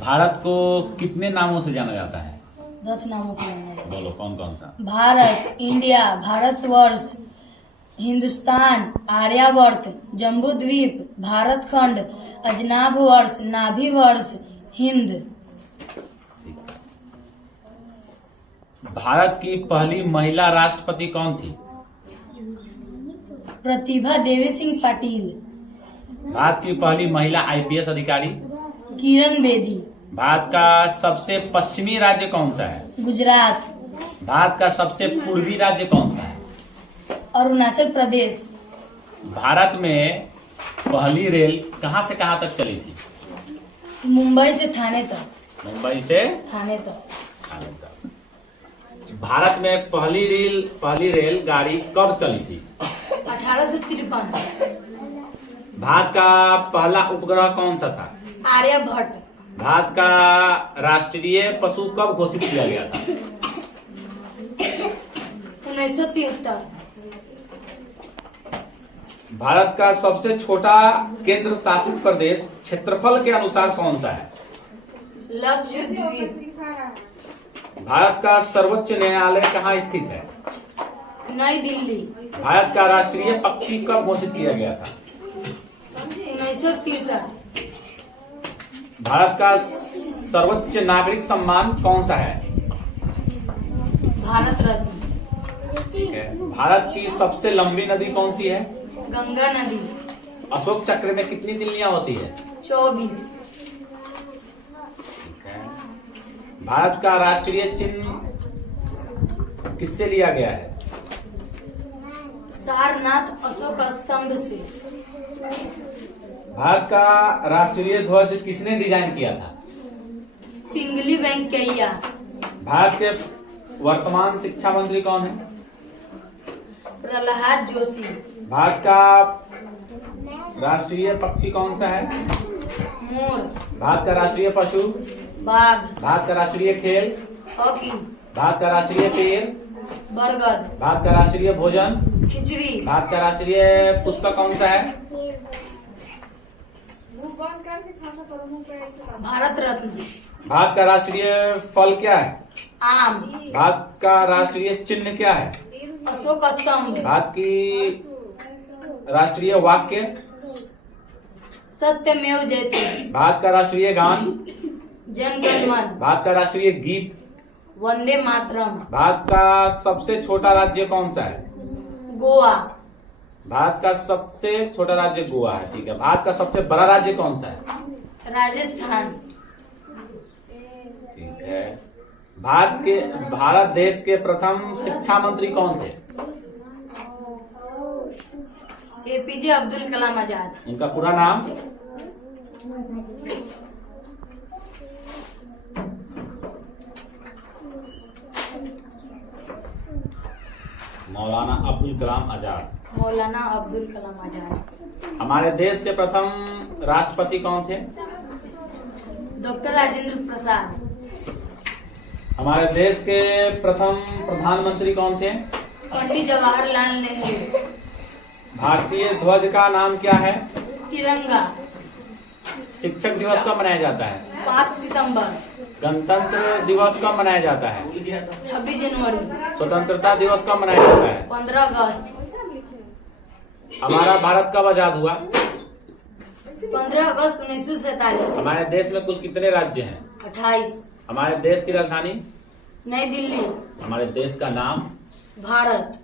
भारत को कितने नामों से जाना जाता है? 10 नामों से जाना जाता है। बोलो कौन कौन सा? भारत, इंडिया, भारतवर्ष, हिंदुस्तान, आर्यावर्त, जम्बू द्वीप, भारत खंड, अजनाभ वर्ष, नाभि वर्ष, हिंद। भारत की पहली महिला राष्ट्रपति कौन थी? प्रतिभा देवी सिंह पाटिल। भारत की पहली महिला आईपीएस अधिकारी? किरण बेदी। भारत का सबसे पश्चिमी राज्य कौन सा है? गुजरात। भारत का सबसे पूर्वी राज्य कौन सा है? अरुणाचल प्रदेश। भारत में पहली रेल कहां से कहां तक चली थी? मुंबई से थाने तक। मुंबई से थाने तक। थाने तक। भारत में पहली रेल गाड़ी कब चली थी? 1853। भारत का पहला उपग्रह कौन सा था? आर्यभट्ट। भारत का राष्ट्रीय पशु कब घोषित किया गया था? 1973। भारत का सबसे छोटा केंद्र शासित प्रदेश क्षेत्रफल के अनुसार कौन सा है? लक्षद्वीप। भारत का सर्वोच्च न्यायालय कहाँ स्थित है? नई दिल्ली। भारत का राष्ट्रीय पक्षी कब घोषित किया गया था? 1963। भारत का सर्वोच्च नागरिक सम्मान कौन सा है? भारत रत्न। ठीक है। भारत की सबसे लंबी नदी कौन सी है? गंगा नदी। अशोक चक्र में कितनी तिल्लियां होती है? 24। ठीक है। भारत का राष्ट्रीय चिन्ह किससे लिया गया है? सारनाथ अशोक स्तंभ से। भारत का राष्ट्रीय ध्वज किसने डिजाइन किया था? पिंगली वेंकैया। भारत के वर्तमान शिक्षा मंत्री कौन है? प्रहलाद जोशी। भारत का राष्ट्रीय पक्षी कौन सा है? मोर। भारत का राष्ट्रीय पशु? बाघ। भारत का राष्ट्रीय खेल? हॉकी। भारत का राष्ट्रीय पेड़? बरगद। भारत का राष्ट्रीय भोजन? खिचड़ी। भारत का राष्ट्रीय पुस्तक कौन सा है? भारत रत्न। भारत का राष्ट्रीय फल क्या है? आम। भारत का राष्ट्रीय चिन्ह क्या है? अशोक स्तंभ। भारत की राष्ट्रीय वाक्य? सत्यमेव जयते। भारत का राष्ट्रीय गान? जन गण मन। भारत का राष्ट्रीय गीत? वंदे मातरम। भारत का सबसे छोटा राज्य कौन सा है? गोवा। भारत का सबसे छोटा राज्य गोवा है। ठीक है। भारत का सबसे बड़ा राज्य कौन सा है? राजस्थान। ठीक है। भारत देश के प्रथम शिक्षा मंत्री कौन थे? एपीजे अब्दुल कलाम आजाद। उनका पूरा नाम? मौलाना अब्दुल कलाम आजाद। मौलाना अब्दुल कलाम आजाद। हमारे देश के प्रथम राष्ट्रपति कौन थे? डॉक्टर राजेंद्र प्रसाद। हमारे देश के प्रथम प्रधानमंत्री कौन थे? पंडित जवाहरलाल नेहरू। भारतीय ध्वज का नाम क्या है? तिरंगा। शिक्षक दिवस कब मनाया जाता है? 5 सितंबर। गणतंत्र दिवस कब मनाया जाता है? 26 जनवरी। स्वतंत्रता दिवस कब मनाया जाता है? 15 अगस्त। हमारा भारत कब आजाद हुआ? 15 अगस्त 1947। हमारे देश में कुल कितने राज्य हैं? 28। हमारे देश की राजधानी? नई दिल्ली। हमारे देश का नाम? भारत।